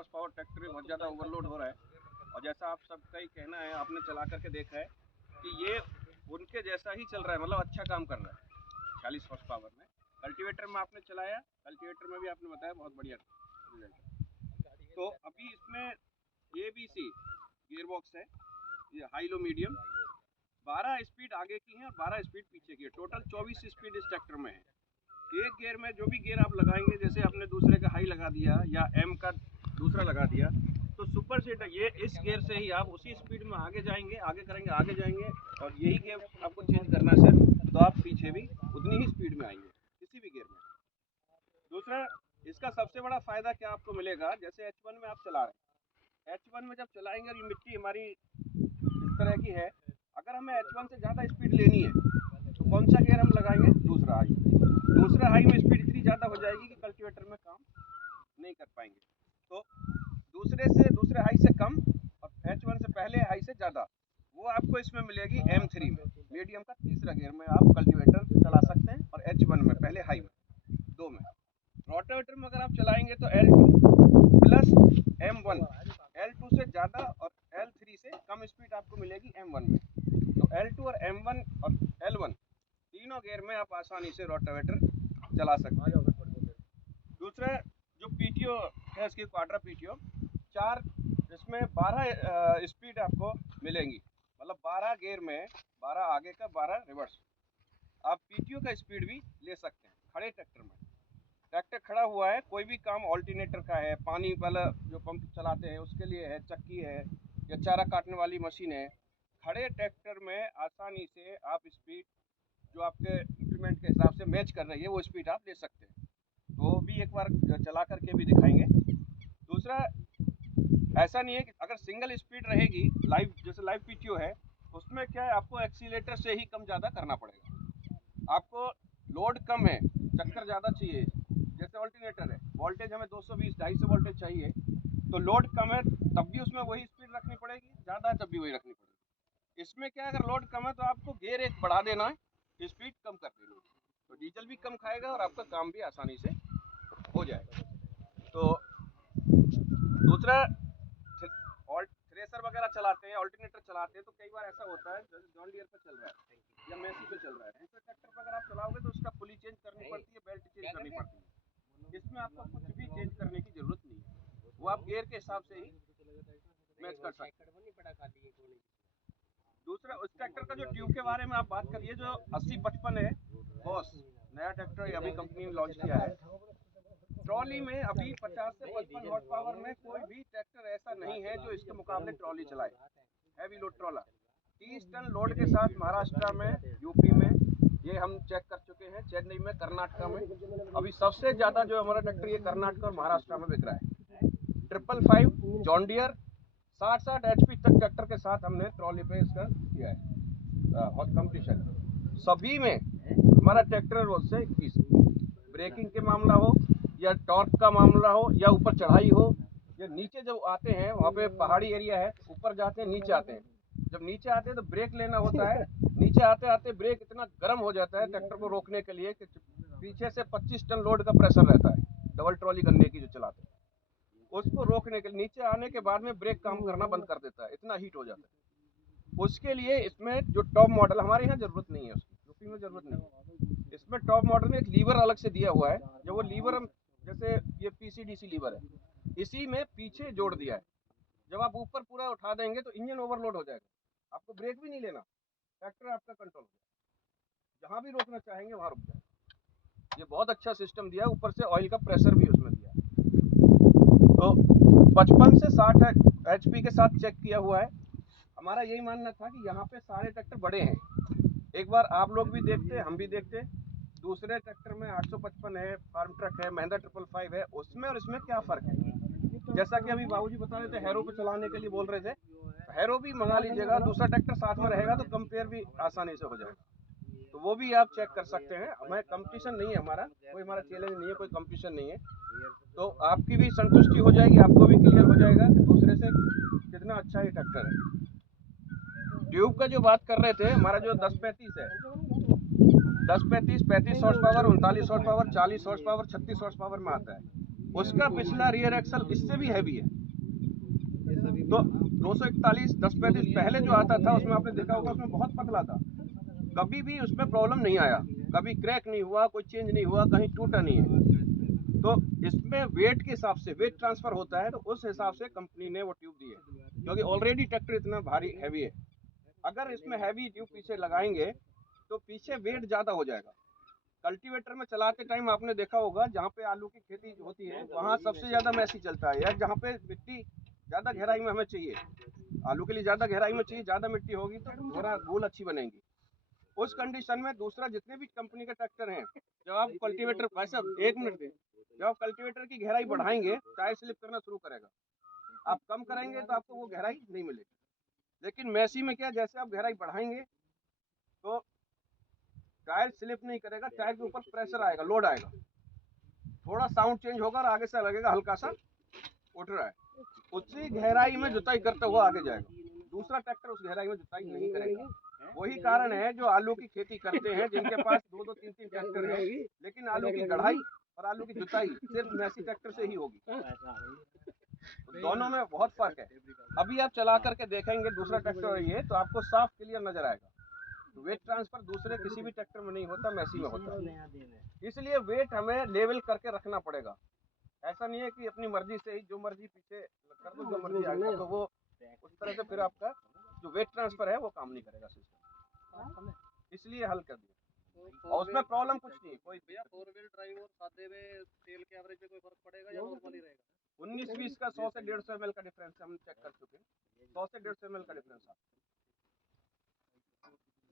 Horse power tractor बहुत ज़्यादा overload हो रहा है। और जैसा आप सबका ही कहना है, आपने चला करके देखा है कि ये उनके जैसा ही चल रहा है, मतलब अच्छा काम कर रहा है 40 हॉर्स पावर में। कल्टीवेटर में आपने चलाया, कल्टीवेटर में भी आपने बताया बहुत बढ़िया रिजल्ट है। तो अभी इसमें ABC गियर बॉक्स है, ये हाई लो मीडियम, 12 स्पीड आगे की है और 12 स्पीड पीछे की है। टोटल 24 स्पीड इस ट्रैक्टर में है। एक गियर में जो भी गियर आप लगाएंगे, जैसे आपने दूसरे का हाई लगा दिया या M का दूसरा लगा दिया, तो सुपर सीट ये इस गियर से ही आप उसी स्पीड में आगे जाएंगे, आगे करेंगे, आगे जाएंगे। और यही गियर आपको चेंज करना है सर, तो आप पीछे भी उतनी ही स्पीड में आएंगे किसी भी गियर में। दूसरा, इसका सबसे बड़ा फायदा क्या आपको मिलेगा, जैसे H1 में आप चला रहे हैं, H1 में जब चलाएंगे और ये मिट्टी हमारी इस तरह की है, अगर हमें H1 से ज़्यादा स्पीड लेनी है तो कौन सा गियर हम लगाएंगे, दूसरा हाई। दूसरा हाई में स्पीड इतनी ज़्यादा हो जाएगी कि कल्टीवेटर में काम नहीं कर पाएंगे। तो दूसरे हाई से कम और H1 से पहले हाई से ज़्यादा, वो आपको इसमें मिलेगी M3 में, मीडियम का तीसरा गियर में आप कल्टीवेटर चला सकते हैं। और H1 में पहले हाई में, दो में। रोटावेटर में अगर आप चलाएंगे तो L2 प्लस M1, L2 से ज़्यादा और L3 से कम स्पीड आपको मिलेगी M1 में। तो L2 और M1 और L1 तीनों गियर में आप आसानी से रोटावेटर चला सकते हैं। दूसरा जो PTO है, इसकी क्वाड्रा PTO 4, इसमें 12 स्पीड आपको मिलेंगी, मतलब 12 गियर में 12 आगे का 12 रिवर्स। आप PTO का स्पीड भी ले सकते हैं खड़े ट्रैक्टर में। ट्रैक्टर खड़ा हुआ है, कोई भी काम ऑल्टरनेटर का है, पानी वाला जो पंप चलाते हैं उसके लिए है, चक्की है या चारा काटने वाली मशीन है, खड़े ट्रैक्टर में आसानी से आप स्पीड जो आपके इंप्लीमेंट के हिसाब से मैच कर रही है वो स्पीड आप ले सकते हैं। तो भी एक बार चला करके भी दिखाएंगे। दूसरा, ऐसा नहीं है कि अगर सिंगल स्पीड रहेगी लाइव, जैसे लाइव PTO है, उसमें क्या है, आपको एक्सीलेटर से ही कम ज़्यादा करना पड़ेगा। आपको लोड कम है, चक्कर ज़्यादा चाहिए, जैसे ऑल्टरनेटर है, वोल्टेज हमें 220 250 वोल्टेज चाहिए, तो लोड कम है तब भी उसमें वही स्पीड रखनी पड़ेगी, ज़्यादा है तब भी वही रखनी पड़ेगी। इसमें क्या है, अगर लोड कम है तो आपको गियर एक बढ़ा देना है, स्पीड कम कर देनी है, तो डीजल भी कम खाएगा और आपका काम भी आसानी से हो जाएगा। तो दूसरा, थ्रेसर वगैरह चलाते हैं, ऑल्टरनेटर चलाते हैं, तो कई बार ऐसा होता है, जैसे जॉन डियर पे चल रहा है या मेसी पे चल रहा है, दूसरे ट्रैक्टर पर अगर आप चलाओगे तो उसका पुली चेंज करनी पड़ती है, बेल्ट चेंज करनी पड़ती है। इसमें आपको कुछ भी चेंज करने की जरूरत नहीं है, वो आप गियर के हिसाब से ही मैच कर सकते हैं। दूसरा, उस ट्रैक्टर का जो ट्यूब के बारे में आप बात करिए, जो 8055 है, बॉस नया ट्रैक्टर अभी कंपनी ने लॉन्च किया है। ट्रॉली में अभी 50 से 55 हॉर्स पावर में कोई भी ट्रैक्टर ऐसा नहीं है जो इसके मुकाबले ट्रॉली चलाए। हैवी लोड ट्रॉला 30 टन लोड के साथ महाराष्ट्र में, यूपी में, ये हम चेक कर चुके हैं, चेन्नई में, कर्नाटका में। अभी सबसे ज़्यादा जो हमारा ट्रैक्टर ये कर्नाटक और महाराष्ट्र में बिक रहा है। 555 जॉन डियर 60 HP तक ट्रैक्टर के साथ हमने ट्रॉली पे इसका किया है कंपटीशन। सभी में हमारा ट्रैक्टर से 21, ब्रेकिंग के मामला हो या टॉर्क का मामला हो या ऊपर चढ़ाई हो, या नीचे जब आते हैं वहाँ पे पहाड़ी एरिया है, ऊपर जाते हैं, नीचे आते हैं, जब नीचे आते हैं तो ब्रेक लेना होता है, नीचे आते आते ब्रेक इतना गर्म हो जाता है ट्रैक्टर को रोकने के लिए कि पीछे से 25 टन लोड का प्रेशर रहता है, डबल ट्रॉली गन्ने की जो चलाते हैं, उसको रोकने के लिए नीचे आने के बाद में ब्रेक काम करना बंद कर देता है, इतना हीट हो जाता है। उसके लिए इसमें जो टॉप मॉडल, हमारे यहाँ जरूरत नहीं है उसकी, यूपी में जरूरत नहीं है, इसमें टॉप मॉडल में एक लीवर अलग से दिया हुआ है, जो वो लीवर हम जैसे ये PCDC लीवर है, इसी में पीछे जोड़ दिया है। जब आप ऊपर पूरा उठा देंगे तो इंजन ओवरलोड हो जाएगा, आपको ब्रेक भी नहीं लेना, ट्रैक्टर आपका कंट्रोल हो जाएगा, जहाँ भी रोकना चाहेंगे वहाँ रुक जाएगा। ये बहुत अच्छा सिस्टम दिया है, ऊपर से ऑयल का प्रेशर भी उसमें दिया है। तो 55 से 60 HP के साथ चेक किया हुआ है। हमारा यही मानना था कि यहाँ पे सारे ट्रैक्टर बड़े हैं, एक बार आप लोग भी देखते, हम भी देखते, दूसरे ट्रैक्टर में 855 है, फार्म ट्रक है, महिंद्रा 555 है, उसमें और इसमें क्या फ़र्क है। जैसा कि अभी बाबूजी बता रहे थे, हैरो पे चलाने के लिए बोल रहे थे, तो हैरो भी मंगा लीजिएगा, दूसरा ट्रैक्टर साथ में रहेगा तो कंपेयर भी आसानी से हो जाएगा, तो वो भी आप चेक कर सकते हैं। हमें कंपटीशन नहीं है, हमारा कोई हमारा चैलेंज नहीं है, कोई कंपटीशन नहीं है, तो आपकी भी संतुष्टि हो जाएगी, आपको भी क्लियर हो जाएगा कि दूसरे से कितना अच्छा ये ट्रैक्टर है। ट्यूब का जो बात कर रहे थे, हमारा जो 1035 है, 1035 35 horse power, 39 horse power, 40 horse power, 36 horse power में आता है। उसका पिछला रियर एक्सल इससे भी हैवी है। तो 241 1035 पहले जो आता था उसमें आपने देखा होगा उसमें बहुत पतला था, कभी भी उसमें प्रॉब्लम नहीं आया, कभी क्रैक नहीं हुआ, कोई चेंज नहीं हुआ, कहीं टूटा नहीं है। तो इसमें वेट के हिसाब से वेट ट्रांसफर होता है, तो उस हिसाब से कंपनी ने वो ट्यूब दी है, क्योंकि ऑलरेडी ट्रैक्टर इतना भारी हैवी है। अगर इसमें हैवी ट्यूब पीछे लगाएंगे तो पीछे वेट ज़्यादा हो जाएगा। कल्टीवेटर में चलाते टाइम आपने देखा होगा जहाँ पे आलू की खेती होती है वहाँ सबसे ज़्यादा मैसी चलता है, या जहाँ पे मिट्टी ज़्यादा गहराई में हमें चाहिए, आलू के लिए ज़्यादा गहराई में चाहिए, ज़्यादा मिट्टी होगी तो थोड़ा गोल अच्छी बनेगी। उस कंडीशन में दूसरा जितने भी कंपनी के ट्रैक्टर हैं, जब आप कल्टीवेटर भाई साहब 1 मिनट दें, जब आप कल्टीवेटर की गहराई बढ़ाएंगे टायर स्लिप करना शुरू करेगा, आप कम करेंगे तो आपको वो गहराई नहीं मिलेगी। लेकिन मैसी में क्या, जैसे आप गहराई बढ़ाएंगे तो टायर स्लिप नहीं करेगा, टायर के ऊपर प्रेशर आएगा, लोड आएगा, थोड़ा साउंड चेंज होगा और आगे से लगेगा हल्का सा उठ रहा है, उसी गहराई में जुताई करते हुए आगे जाएगा। दूसरा ट्रैक्टर उस गहराई में जुताई नहीं करेगा। वही कारण है जो आलू की खेती करते हैं जिनके पास 2-2 3-3 ट्रैक्टर है, लेकिन आलू की गढ़ाई और आलू की जुताई सिर्फ मैसी ट्रैक्टर से ही होगी। तो दोनों में बहुत फर्क है। अभी आप चला करके देखेंगे दूसरा ट्रैक्टर ये तो आपको साफ क्लियर नजर आएगा। तो वेट ट्रांसफर दूसरे किसी भी ट्रैक्टर में नहीं होता, मैसी में होता है। इसलिए वेट हमें लेवल करके रखना पड़ेगा। ऐसा नहीं है कि अपनी मर्जी से ही जो मर्जी पीछे कर दो, जो मर्जी आगे, तो वो उस तरह से फिर आपका जो वेट ट्रांसफर है वो काम नहीं करेगा सिस्टम, इसलिए हल कर दिया। और उसमें प्रॉब्लम कुछ नहीं, कोई भैया 4 व्हील ड्राइव और सादे में तेल के एवरेज में कोई फर्क पड़ेगा या नॉर्मल ही रहेगा? 19-20 का 100 से 150 ml का डिफरेंस हम चेक कर चुके हैं, 100 से 150 ml का डिफरेंस आता है।